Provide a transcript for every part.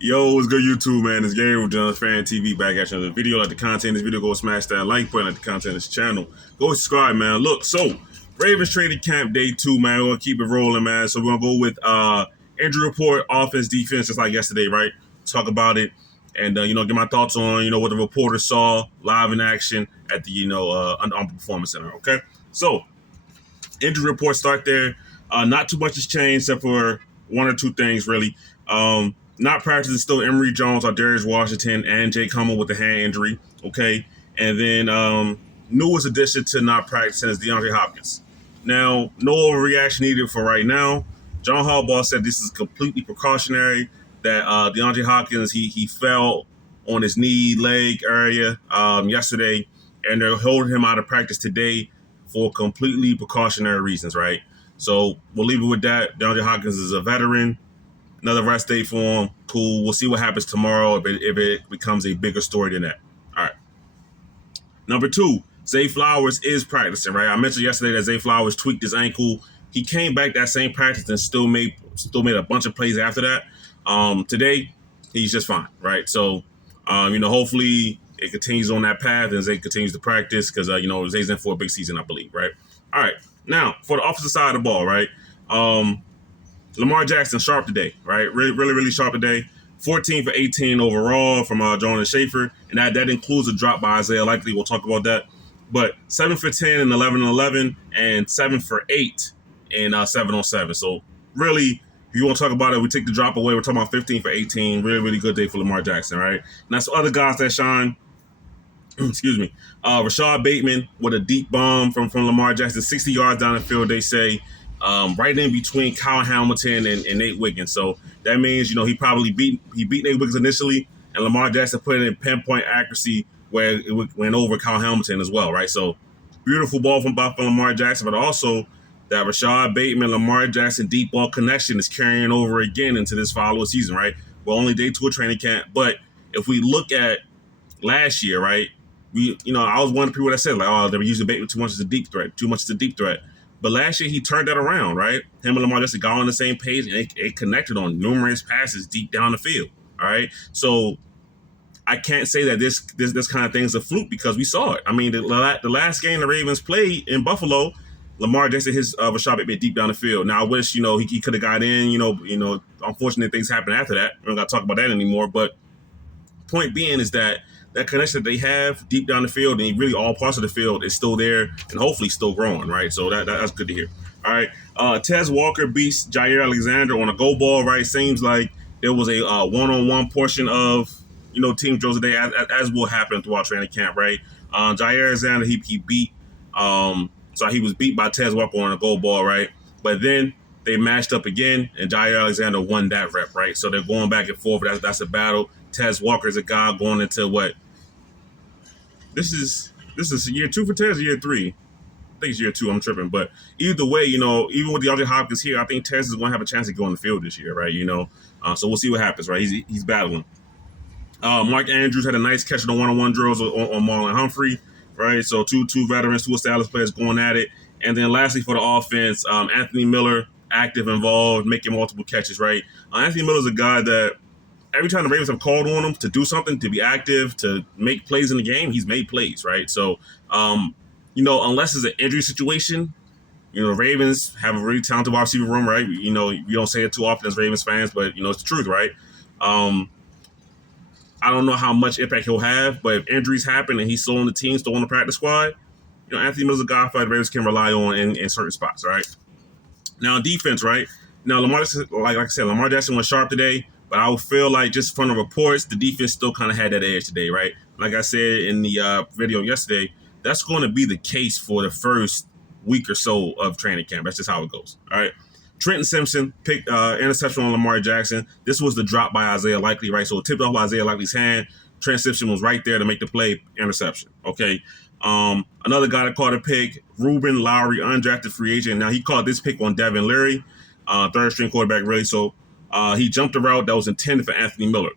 Yo, what's good, YouTube, man? It's Gary with John's Fan TV back at you another video. Like the content of this video, go smash that like button. Like the content of this channel, go subscribe, man. Look, so Ravens trading camp day 2, man. We're gonna keep it rolling, man. So we're gonna go with injury report, offense, defense, just like yesterday, right? Talk about it and get my thoughts on what the reporters saw live in action at the on Performance Center. Okay, so injury report start there. Not too much has changed except for one or two things, really. Not practicing still Emory Jones, Darius Washington, and Jake Hummel with the hand injury. Okay, and then newest addition to not practicing is DeAndre Hopkins. Now, no overreaction needed for right now. John Harbaugh said this is completely precautionary. That DeAndre Hopkins he fell on his knee leg area yesterday, and they're holding him out of practice today for completely precautionary reasons, right? So we'll leave it with that. DeAndre Hopkins is a veteran. Another rest day for him. Cool. We'll see what happens tomorrow if it becomes a bigger story than that. All right. Number 2, Zay Flowers is practicing, right? I mentioned yesterday that Zay Flowers tweaked his ankle. He came back that same practice and still made a bunch of plays after that. Today, he's just fine, right? So, hopefully it continues on that path and Zay continues to practice because, Zay's in for a big season, I believe, right? All right. Now, for the offensive side of the ball, right? Lamar Jackson, sharp today, right? Really sharp today. 14 for 18 overall from Jonas Schaefer, and that includes a drop by Isaiah Likely. We'll talk about that. But 7 for 10 and 11 and 11, and 7 for 8 and 7 on 7. So really, if you want to talk about it, we take the drop away. We're talking about 15 for 18. Really good day for Lamar Jackson, right? And that's some other guys that shine. Excuse me. Rashad Bateman with a deep bomb from Lamar Jackson, 60 yards down the field, they say. Right in between Kyle Hamilton and Nate Wiggins. So that means, he probably beat Nate Wiggins initially, and Lamar Jackson put it in pinpoint accuracy where it went over Kyle Hamilton as well, right? So beautiful ball from Lamar Jackson, but also that Rashad Bateman, Lamar Jackson deep ball connection is carrying over again into this following season, right? We're only day 2 of training camp, but if we look at last year, right, I was one of the people that said, like, oh, they were using Bateman too much as a deep threat. But last year, he turned that around, right? Him and Lamar just got on the same page, and it connected on numerous passes deep down the field, all right? So I can't say that this kind of thing is a fluke because we saw it. I mean, the last game the Ravens played in Buffalo, Lamar Jackson his Rashad Bateman deep down the field. Now, I wish, he could have got in, unfortunate things happened after that. We don't got to talk about that anymore. But point being is that connection that they have deep down the field and really all parts of the field is still there and hopefully still growing, right? So that's good to hear. All right. Tez Walker beats Jaire Alexander on a go ball, right? Seems like there was a one-on-one portion of, team drills today, as will happen throughout training camp, right? Jaire Alexander, he beat, so he was beat by Tez Walker on a go ball, right? But then they matched up again, and Jaire Alexander won that rep, right? So they're going back and forth. That's a battle. Tez Walker is a guy going into what? This is year 2 for Tez or year 3? I think it's year 2. I'm tripping, but either way, even with DeAndre Hopkins here, I think Tez is going to have a chance to go on the field this year, right? So we'll see what happens, right? He's battling. Mark Andrews had a nice catch on the one-on-one drills on Marlon Humphrey, right? So two veterans, 2 established players going at it, and then lastly for the offense, Anthony Miller active, involved, making multiple catches, right? Anthony Miller's a guy that every time the Ravens have called on him to do something, to be active, to make plays in the game, he's made plays, right? So, unless it's an injury situation, the Ravens have a really talented wide receiver room, right? You don't say it too often as Ravens fans, but, it's the truth, right? I don't know how much impact he'll have, but if injuries happen and he's still on the team, still on the practice squad, Anthony Miller's a guy the Ravens can rely on in certain spots, right? Now, defense, right? Now, like I said, Lamar Jackson was sharp today, but I would feel like just from the reports, the defense still kind of had that edge today, right? Like I said in the video yesterday, that's going to be the case for the first week or so of training camp. That's just how it goes, all right? Trenton Simpson picked interception on Lamar Jackson. This was the drop by Isaiah Likely, right? So it tipped off Isaiah Likely's hand. Trenton Simpson was right there to make the play, interception, okay? Another guy that caught a pick, Ruben Lowry, undrafted free agent. Now, he caught this pick on Devin Leary, third-string quarterback, really. So he jumped a route that was intended for Anthony Miller.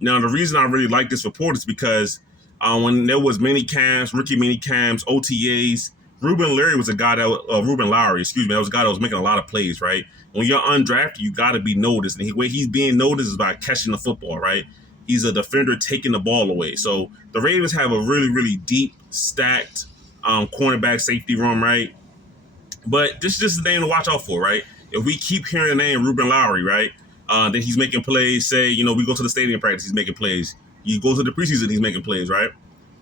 Now, the reason I really like this report is because when there was rookie mini camps, OTAs, Ruben Lowry, excuse me, that was a guy that was making a lot of plays, right? When you're undrafted, you got to be noticed, and the way he's being noticed is by catching the football, right? He's a defender taking the ball away. So the Ravens have a really, really deep, stacked cornerback safety room, right? But this is just the name to watch out for, right? If we keep hearing the name Ruben Lowry, right, that he's making plays, say, we go to the stadium practice, he's making plays. You go to the preseason, he's making plays, right?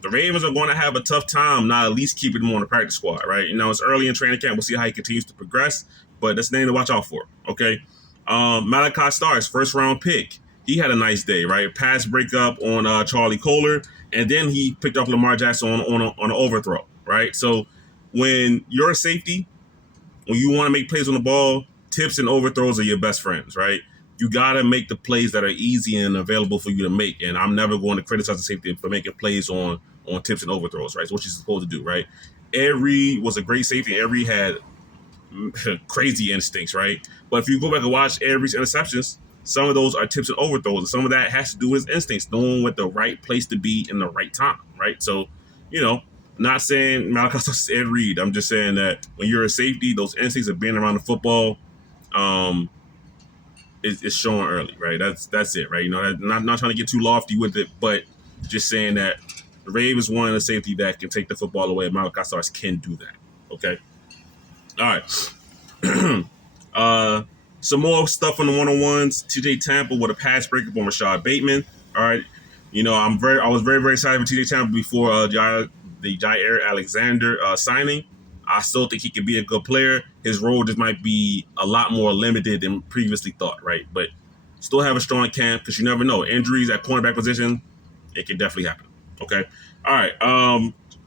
The Ravens are going to have a tough time not at least keeping him on the practice squad, right? It's early in training camp. We'll see how he continues to progress, but that's the name to watch out for, okay? Malachi Starks, first round pick. He had a nice day, right? Pass breakup on Charlie Kohler, and then he picked up Lamar Jackson on an overthrow, right? So when you're a safety, when you want to make plays on the ball, tips and overthrows are your best friends, right? You got to make the plays that are easy and available for you to make. And I'm never going to criticize the safety for making plays on tips and overthrows, right? It's what you're supposed to do, right? Ed Reed was a great safety. Ed Reed had crazy instincts, right? But if you go back and watch Ed Reed's interceptions, some of those are tips and overthrows. And some of that has to do with his instincts, knowing what the right place to be in the right time, right? So, not saying Malachi Starks is Ed Reed. I'm just saying that when you're a safety, those instincts of being around the football, is showing early, right? That's it, right? Not trying to get too lofty with it, but just saying that the Ravens one a safety that can take the football away. Malachi Starks can do that. Okay. All right. Some more stuff on the one-on-ones. TJ Tampa with a pass breakup on Rashad Bateman. All right. I was very, very excited for TJ Tampa before the Jaire Alexander signing. I still think he could be a good player. His role just might be a lot more limited than previously thought, right? But still have a strong camp because you never know. Injuries at cornerback position, it can definitely happen. Okay. All right.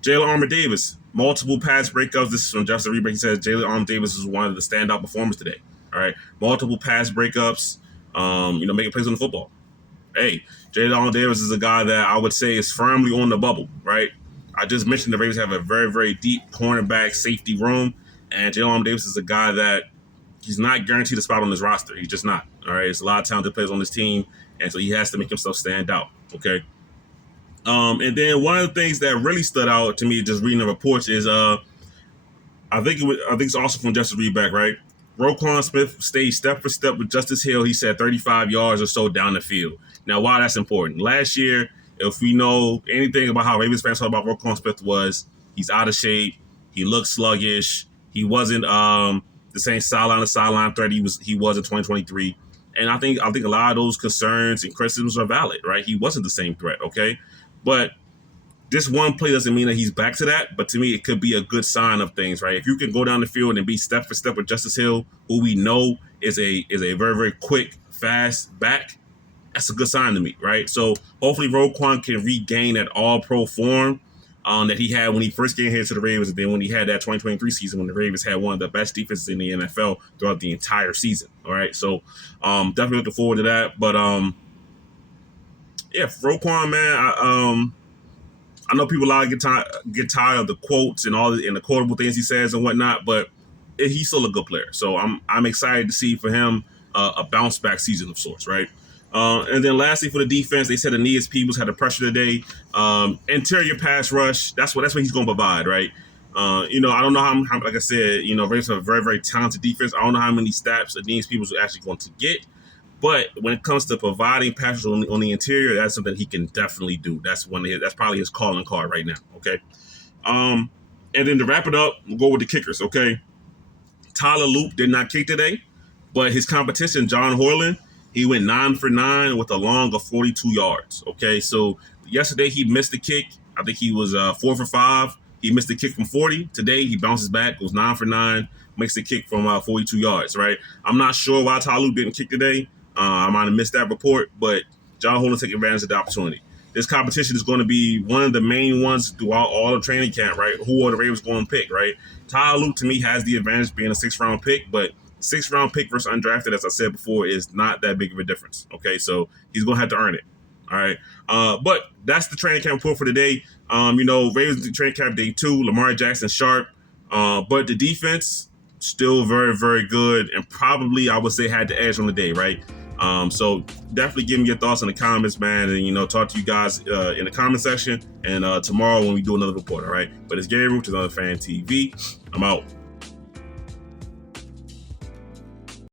Jalen Armour-Davis, multiple pass breakups. This is from Justin Reber. He says Jalen Armour-Davis is one of the standout performers today. All right. Multiple pass breakups, making plays on the football. Hey, Jalen Armour-Davis is a guy that I would say is firmly on the bubble, right? I just mentioned the Ravens have a very, very deep cornerback safety room, and Jalen Armour-Davis is a guy that he's not guaranteed a spot on his roster. He's just not. All right, there's a lot of talented players on this team, and so he has to make himself stand out. Okay. And then one of the things that really stood out to me just reading the reports is I think it's also from Justice Reedback, right? Roquan Smith stayed step for step with Justice Hill. He said 35 yards or so down the field. Now, why that's important? Last year, if we know anything about how Ravens fans thought about Roquan Smith was he's out of shape, he looked sluggish, he wasn't the same sideline threat he was in 2023. And I think a lot of those concerns and criticisms are valid, right? He wasn't the same threat, okay? But this one play doesn't mean that he's back to that, but to me, it could be a good sign of things, right? If you can go down the field and be step for step with Justice Hill, who we know is a very, very quick, fast back, that's a good sign to me, right? So hopefully Roquan can regain that all-pro form that he had when he first came here to the Ravens, and then when he had that 2023 season when the Ravens had one of the best defenses in the NFL throughout the entire season, all right? So definitely looking forward to that. But Roquan, man, I know people get tired of the quotes and the quotable things he says and whatnot, but he's still a good player. So I'm excited to see for him a bounce back season of sorts, right? And then lastly for the defense, they said Aeneas Peebles had the pressure today. Interior pass rush, that's what he's going to provide, right? I don't know how like I said, Ravens have a very, very talented defense. I don't know how many snaps Aeneas Peebles are actually going to get. But when it comes to providing passes on the interior, that's something he can definitely do. That's probably his calling card right now. Okay. And then to wrap it up, we'll go with the kickers. Okay. Tyler Loop did not kick today, but his competition, John Horland, he went 9 for 9 with a long of 42 yards. Okay. So yesterday he missed the kick. I think he was 4 for 5. He missed the kick from 40. Today he bounces back, goes 9 for 9, makes the kick from 42 yards. Right. I'm not sure why Tyler Loop didn't kick today. I might have missed that report, but John Horland took advantage of the opportunity. This competition is going to be one of the main ones throughout all of training camp, right? Who are the Ravens going to pick, right? Tyler Luke, to me, has the advantage being a 6th-round pick, but 6th-round pick versus undrafted, as I said before, is not that big of a difference, okay? So he's going to have to earn it, all right? But that's the training camp report for today. Ravens training camp day 2, Lamar Jackson sharp, but the defense still very, very good and probably, I would say, had the edge on the day, right? So definitely give me your thoughts in the comments, man, and talk to you guys in the comment section. And tomorrow when we do another report, all right? But it's Gabriel, to another Fan TV. I'm out.